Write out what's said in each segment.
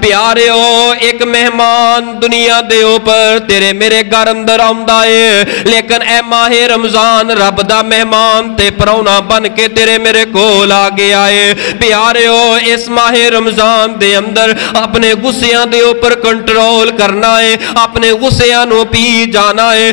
پیاریو ایک مہمان دنیا دے اوپر تیرے میرے گھر اندر آمدا ہے، لیکن اے ماہ رمضان رب دا مہمان تے پرونا بن کے تیرے میرے کول آ گیا ہے۔ پیاریو اس ماہ رمضان دے اندر اپنے غصیاں دے اوپر کنٹرول کرنا ہے، اپنے غصیاں نو پی جانا ہے۔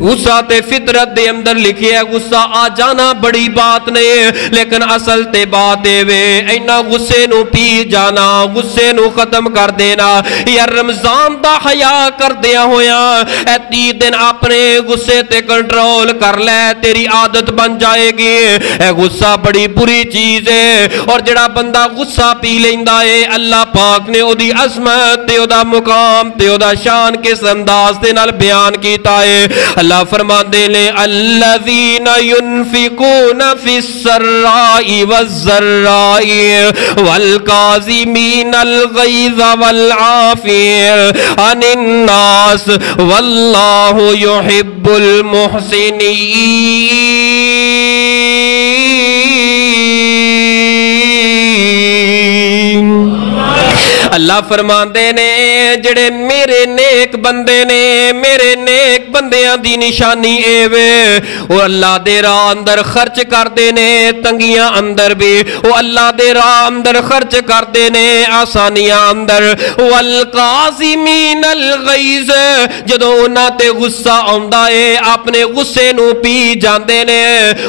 غصہ تے فطرت دے اندر لکھی ہے، غصہ آ جانا بڑی بات نہیں ہے، لیکن اصل تے بات ہے وے اینا غصے نو پی جانا، غصے نو ختم کر دینا۔ یا رمضان دا حیا کر دیا ہویا اے 30 دن اپنے غصے تے کنٹرول کر لے، تیری عادت بن جائے گی۔ اے غصہ بڑی بری چیز ہے، اور جڑا بندہ غصہ پی لیندا ہے اللہ پاک نے او دی عظمت تے او دا مقام تے او دا شان کس انداز دے نال بیان کیتا ہے۔ اللہ فرماندے نے الذین ينفقون فی السراء والضراء والکاظمین الغیظ والعافین عن الناس واللہ یحب المحسنین۔ اللہ فرماندے نے جڑے میرے نیک بندے نے، میرے نیک بندیاں دی نشانی اے وے وہ اللہ دے راہ اندر خرچ کردے نے، تنگیاں اندر بھی وہ اللہ دے راہ اندر خرچ کردے نے، آسانیاں اندر۔ والقاظمین الغیظ جدوں انہاں تے غصہ آندا ہے اپنے غصے نو پی جاندے نے،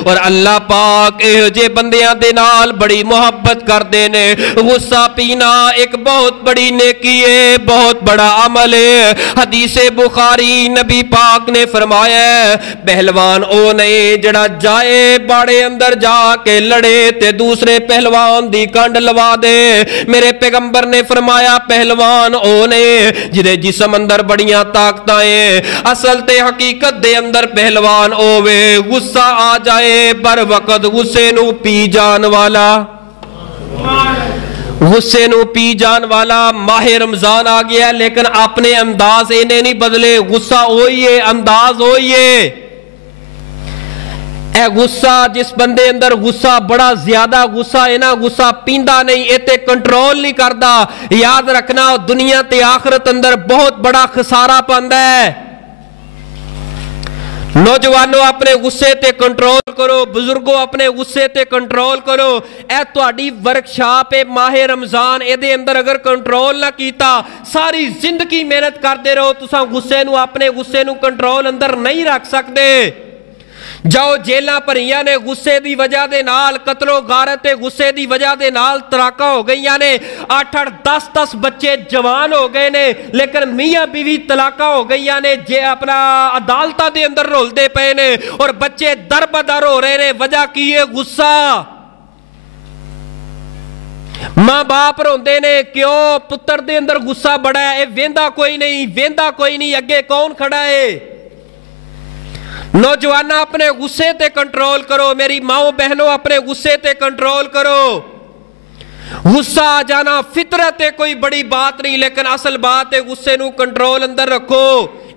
اور اللہ پاک اے جے بندیاں دے نال بڑی محبت کردے نے۔ غصہ پینا ایک بہت بڑی نیکی ہے، بہت بڑا عمل ہے۔ حدیث بخاری نبی پاک نے فرمایا ہے پہلوان او نہیں جڑا جائے باڑے اندر جا کے لڑے تے دوسرے پہلوان دی کنڈ لوا دے۔ میرے پیغمبر نے فرمایا پہلوان او نہیں جدے جسم اندر بڑیاں طاقتاں ہیں، اصل تے حقیقت دے اندر پہلوان او وے غصہ آ جائے بر وقت غصے نو پی جان والا، غصے نو پی جان والا۔ ماہ رمضان آ گیا لیکن اپنے انداز انہیں نہیں بدلے، غصہ ہوئی ہے، انداز ہوئی ہے۔ اے غصہ جس بندے اندر غصہ بڑا زیادہ غصہ ہے نا، غصہ پیندا نہیں، ایتے کنٹرول نہیں کردا، یاد رکھنا دنیا تے آخرت اندر بہت بڑا خسارہ پاندا ہے۔ نوجوانوں اپنے غصے تے کنٹرول کرو، بزرگوں اپنے غصے تے کنٹرول کرو۔ اے تہاڈی ورکشاپ ہے ماہ رمضان، اے دے اندر اگر کنٹرول نہ کیتا ساری زندگی محنت کردے رہو تساں غصے نو اپنے غصے نو کنٹرول اندر نہیں رکھ سکتے۔ جاؤ جیلاں بھریاں نے غصے دی وجہ دے نال، قتل و غارت غصے دی وجہ دے نال تراکا ہو گئیاں نے، 8-10 بچے جوان ہو گئے نے، لیکن میاں بیوی طلاقہ ہو گئیاں نے، اپنا عدالتہ دے اندر رول دے پے نے، اور بچے در بدر ہو رہے نے۔ وجہ کی ہے غصہ۔ ماں باپ روندے نے کیوں؟ پتر دے اندر غصہ بڑا ہے، ویندا کوئی نہیں، ویندا کوئی نہیں، اگے کون کھڑا ہے؟ نوجوانہ اپنے غصے تے کنٹرول کرو، میری ماؤں بہنوں اپنے غصے تے کنٹرول کرو۔ غصہ آ جانا فطرت ہے، کوئی بڑی بات نہیں، لیکن اصل بات ہے غصے نو کنٹرول اندر رکھو،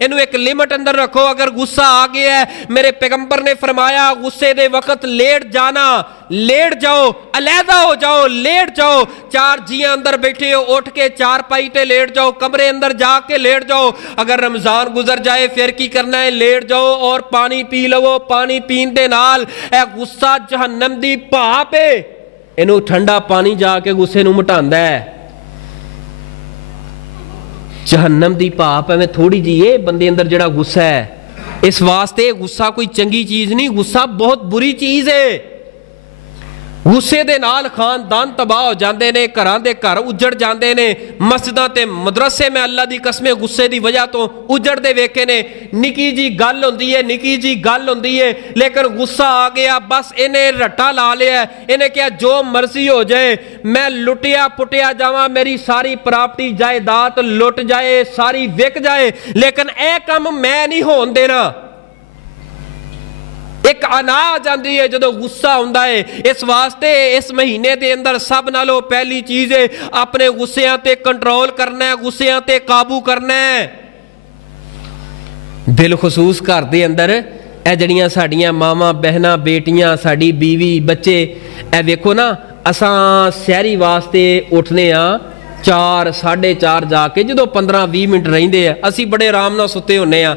انہوں ایک لیمٹ اندر رکھو۔ اگر غصہ آ گیا ہے میرے پیغمبر نے فرمایا غصے دے وقت لیٹ جانا، لیٹ جاؤ، علیحدہ ہو جاؤ، لیٹ جاؤ۔ 4 جیاں اندر بیٹھے ہو اٹھ کے 4 پائی تے لیٹ جاؤ، کمرے اندر جا کے لیٹ جاؤ۔ اگر رمضان گزر جائے پھر کی کرنا ہے؟ لیٹ جاؤ اور پانی پی لو۔ پانی پین دے نال اے غصہ جہنم دی بھاپ ہے، انہوں ٹھنڈا پانی جا کے غصے نو مٹاندا ہے۔ جہنم دی بھاپ ہے میں تھوڑی جی ہے بندے اندر جڑا غصہ ہے، اس واسطے غصہ کوئی چنگی چیز نہیں، غصہ بہت بری چیز ہے۔ غصے دے نال خاندان تباہ ہو جاندے نے، گھراں دے گھر اجڑ جاندے نے، مسجداں تے مدرسے میں اللہ دی قسم غصے دی وجہ تو اجڑ دے ویکھے نے۔ نکی جی گل ہوندی ہے، نکی جی گل ہوندی ہے، لیکن غصہ آ گیا بس انہیں رٹا لا لیا ہے، انہیں کیا جو مرضی ہو جائے، میں لٹیا پٹیا جاواں، میری ساری پراپرٹی جائیداد لٹ جائے، ساری وک جائے، لیکن اے کم میں نہیں ہون دینا۔ ایک انا آ جاندی ہے جدو غصہ ہوندا ہے۔ اس واسطے اس مہینے دے اندر سب نالوں پہلی چیز ہے اپنے غصیاں تے کنٹرول کرنا ہے، غصیاں تے قابو کرنا ہے۔ بالخصوص گھر دے اندر اے جڑیاں ساڈیاں ماواں بہناں بیٹیاں ساڈی بیوی بچے اے ویکھو نا، اساں سحری واسطے اٹھنے ہاں 4 4:30 ਜਾ ਕੇ ਜਦੋਂ 15-20 ਮਿੰਟ ਰਹਿੰਦੇ ਆ ਅਸੀਂ ਬੜੇ ਆਰਾਮ ਨਾਲ ਸੁੱਤੇ ਹੁੰਨੇ ਆ,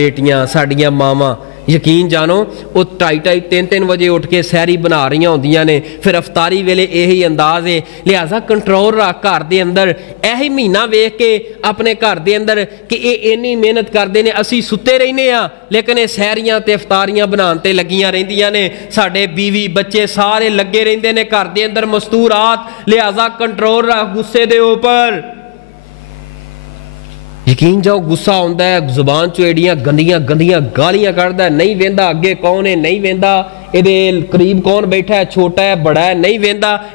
ਬੇਟੀਆਂ ਸਾਡੀਆਂ ਮਾਵਾਂ ਯਕੀਨ ਜਾਣੋ ਉਹ 2:30 3 ਵਜੇ ਉੱਠ ਕੇ ਸੈਰੀ ਬਣਾ ਰਹੀਆਂ ਹੁੰਦੀਆਂ ਨੇ। ਫਿਰ ਅਫਤਾਰੀ ਵੇਲੇ ਇਹੀ ਅੰਦਾਜ਼ ਹੈ। ਲਿਹਾਜ਼ਾ ਕੰਟਰੋਲ ਰੱਖ ਘਰ ਦੇ ਅੰਦਰ। ਇਹੀ ਮਹੀਨਾ ਵੇਖ ਕੇ ਆਪਣੇ ਘਰ ਦੇ ਅੰਦਰ ਕਿ ਇਹ ਇੰਨੀ ਮਿਹਨਤ ਕਰਦੇ ਨੇ, ਅਸੀਂ ਸੁੱਤੇ ਰਹਿੰਦੇ ਆ ਲੇਕਿਨ ਇਹ ਸੈਰੀਆਂ ਤੇ ਅਫਤਾਰੀਆਂ ਬਣਾਉਣ ਤੇ ਲੱਗੀਆਂ ਰਹਿੰਦੀਆਂ ਨੇ। ਸਾਡੇ ਬੀਵੀ ਬੱਚੇ ਸਾਰੇ ਲੱਗੇ ਰਹਿੰਦੇ ਨੇ ਘਰ ਦੇ ਅੰਦਰ ਮਸਤੂਰਾਤ। ਲਿਹਾਜ਼ਾ ਕੰਟਰੋਲ ਰੱਖ ਗੁੱਸੇ ਦੇ ਉੱਪਰ। ਯਕੀਨ ਜਾਓ ਗੁੱਸਾ ਆਉਂਦਾ ਹੈ ਜ਼ੁਬਾਨ ਚੋਂ ਐਡੀਆਂ ਗੰਦੀਆਂ ਗੰਦੀਆਂ ਗਾਲੀਆਂ ਕੱਢਦਾ, ਨਹੀਂ ਵੇਂਦਾ ਅੱਗੇ ਕੌਣ ਹੈ, ਨਹੀਂ ਵੇਂਦਾ ਇਹਦੇ ਕਰੀਬ ਕੌਣ ਬੈਠਾ ਹੈ, ਛੋਟਾ ਹੈ ਬੜਾ ਹੈ, ਨਹੀਂ ਵੇਂਦਾ